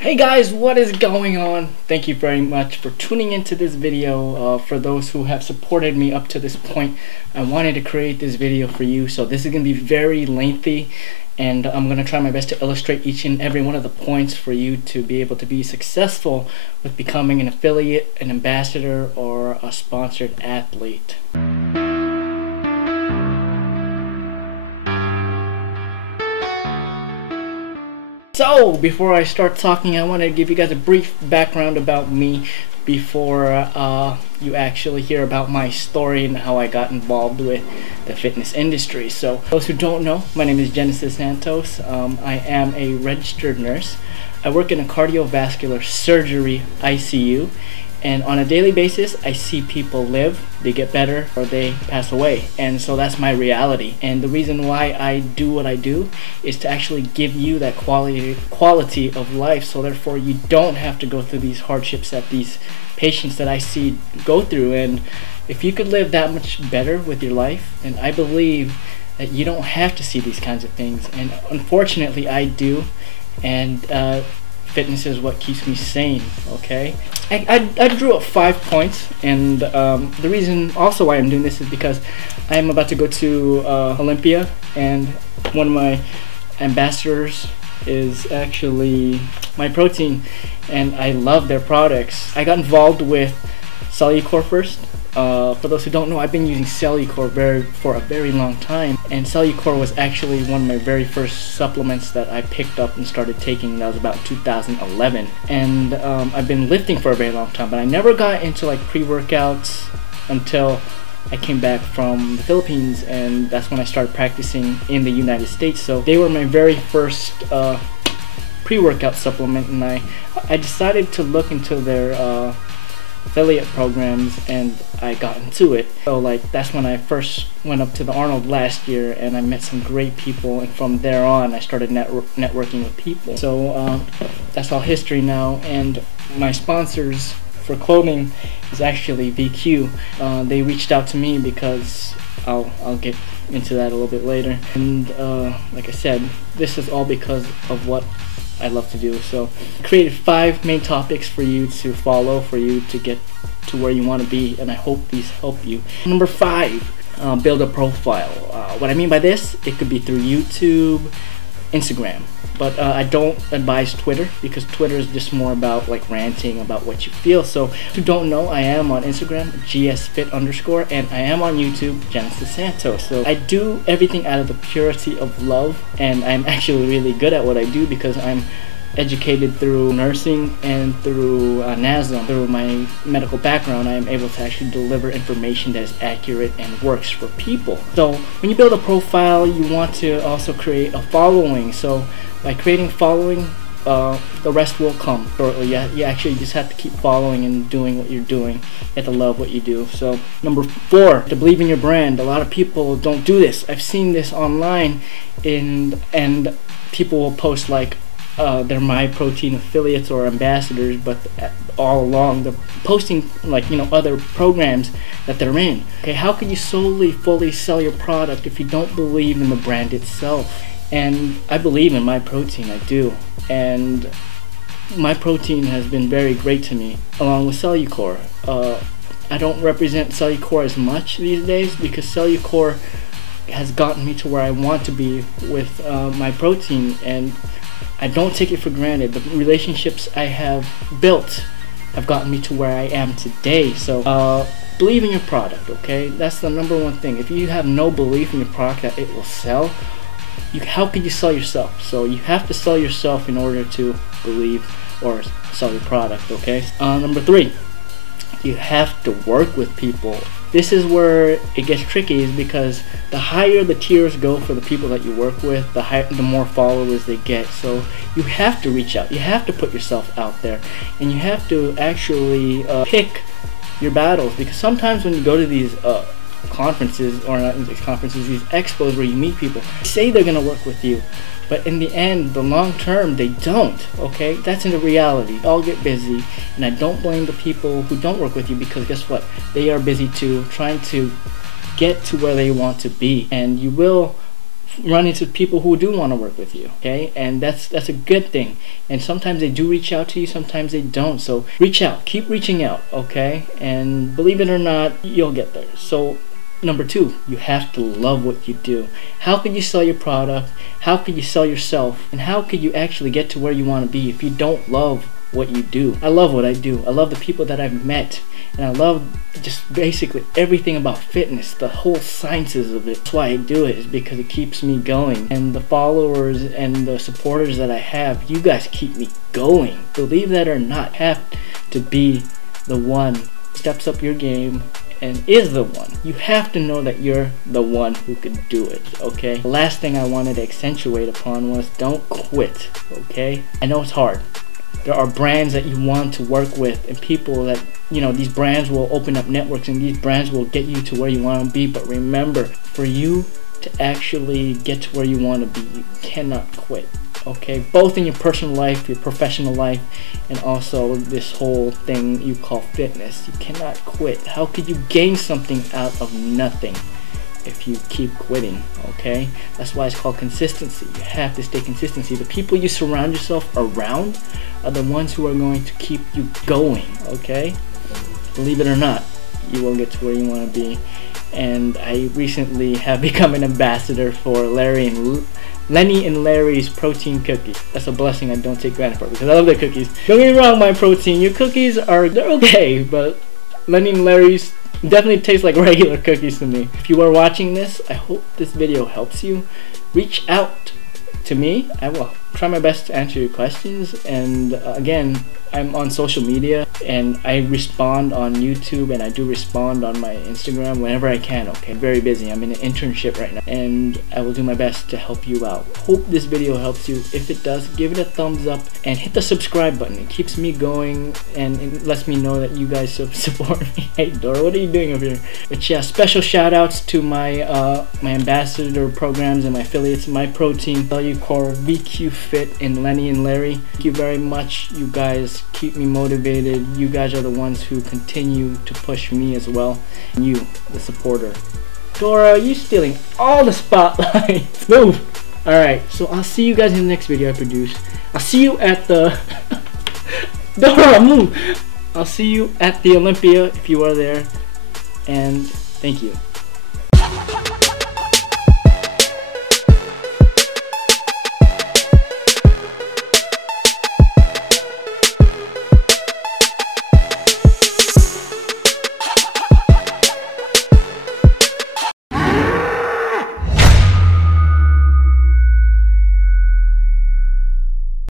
Hey guys, what is going on? Thank you very much for tuning into this video. For those who have supported me up to this point, I wanted to create this video for you. So this is going to be very lengthy, and I'm going to try my best to illustrate each and every one of the points for you to be able to be successful with becoming an affiliate, an ambassador, or a sponsored athlete. So, before I start talking, I want to give you guys a brief background about me before you actually hear about my story and how I got involved with the fitness industry. So, those who don't know, my name is Genesis Santos. I am a registered nurse. I work in a cardiovascular surgery ICU, and on a daily basis, I see people live, they get better, or they pass away. And so that's my reality. And the reason why I do what I do is to actually give you that quality of life, so therefore you don't have to go through these hardships that these patients that I see go through. And if you could live that much better with your life, then I believe that you don't have to see these kinds of things. And unfortunately, I do. And fitness is what keeps me sane, okay? I drew up 5 points, and the reason also why I'm doing this is because I am about to go to Olympia, and one of my ambassadors is actually My Protein, and I love their products. I got involved with Cellucor first. For those who don't know, I've been using Cellucor for a very long time, and Cellucor was actually one of my very first supplements that I picked up and started taking. That was about 2011, and I've been lifting for a very long time, but I never got into like pre-workouts until I came back from the Philippines, and that's when I started practicing in the United States. So they were my very first pre-workout supplement, and I decided to look into their affiliate programs, and I got into it. So like that's when I first went up to the Arnold last year, and I met some great people, and from there on I started networking with people. So that's all history now, and my sponsors for clothing is actually VQ. They reached out to me because I'll get into that a little bit later, and like I said, this is all because of what I love to do. So I created 5 main topics for you to follow, for you to get to where you want to be, and I hope these help you. Number 5, build a profile. What I mean by this, it could be through YouTube, Instagram, but I don't advise Twitter, because Twitter is just more about like ranting about what you feel. So if you don't know, I am on Instagram, gsfit_, and I am on YouTube, Genesis Santos. So I do everything out of the purity of love, and I'm actually really good at what I do because I'm educated through nursing and through NASM. Through my medical background, I am able to actually deliver information that is accurate and works for people. So when you build a profile, you want to also create a following. So by creating following, the rest will come shortly. You actually just have to keep following and doing what you're doing. You have to love what you do. So number 4, to believe in your brand. A lot of people don't do this. I've seen this online, and people will post like they're My Protein affiliates or ambassadors, but all along they're posting like other programs that they're in. Okay, how can you fully sell your product if you don't believe in the brand itself? And I believe in My Protein, I do, and My Protein has been very great to me, along with Cellucor. I don't represent Cellucor as much these days because Cellucor has gotten me to where I want to be with My Protein, and I don't take it for granted. The relationships I have built have gotten me to where I am today. So believe in your product, okay? That's the number 1 thing. If you have no belief in your product that it will sell, how could you sell yourself? So you have to sell yourself in order to believe or sell your product, okay? Number 3, you have to work with people. This is where it gets tricky, is because the higher the tiers go for the people that you work with, the more followers they get. So you have to reach out, you have to put yourself out there, and you have to actually pick your battles, because sometimes when you go to these conferences, or not these conferences, these expos where you meet people, they say they're going to work with you, but in the end, the long term, they don't, okay? That's in the reality. All get busy, and I don't blame the people who don't work with you, because guess what? They are busy too, trying to get to where they want to be, and you will run into people who do want to work with you, okay? And that's a good thing. And sometimes they do reach out to you, sometimes they don't. So reach out, keep reaching out, okay? And believe it or not, you'll get there. So number 2, you have to love what you do. How could you sell your product? How could you sell yourself? And how could you actually get to where you want to be if you don't love what you do? I love what I do. I love the people that I've met. And I love just basically everything about fitness, the whole sciences of it. That's why I do it, is because it keeps me going. And the followers and the supporters that I have, you guys keep me going. Believe that or not, have to be the one who steps up your game and is the one. You have to know that you're the one who could do it, okay? The last thing I wanted to accentuate upon was don't quit, okay? I know it's hard. There are brands that you want to work with and people that, you know, these brands will open up networks and these brands will get you to where you want to be. But remember, for you to actually get to where you want to be, you cannot quit, okay? Both in your personal life, your professional life, and also this whole thing you call fitness. You cannot quit. How could you gain something out of nothing if you keep quitting, okay? That's why it's called consistency. You have to stay consistency. The people you surround yourself around are the ones who are going to keep you going, okay? Believe it or not, you will get to where you want to be. And I recently have become an ambassador for Lenny and Larry's protein cookies. That's a blessing I don't take granted for because I love their cookies. Don't get me wrong, my protein, your cookies they're okay, but Lenny and Larry's definitely taste like regular cookies to me. If you are watching this, I hope this video helps you. Reach out to me. I will try my best to answer your questions. And again, I'm on social media and I respond on YouTube and I do respond on my Instagram whenever I can, okay? I'm very busy. I'm in an internship right now and I will do my best to help you out. Hope this video helps you. If it does, give it a thumbs up and hit the subscribe button. It keeps me going and it lets me know that you guys support me. Hey Dora, what are you doing over here? But yeah, special shout outs to my my ambassador programs and my affiliates, My Protein, Value Core, VQ Fit, and Lenny and Larry. Thank you very much. You guys keep me motivated. You guys are the ones who continue to push me as well. And you, the supporter. Dora, you stealing all the spotlight. Move! Alright, so I'll see you guys in the next video I produce. I'll see you at the... Dora, move! I'll see you at the Olympia if you are there. And thank you.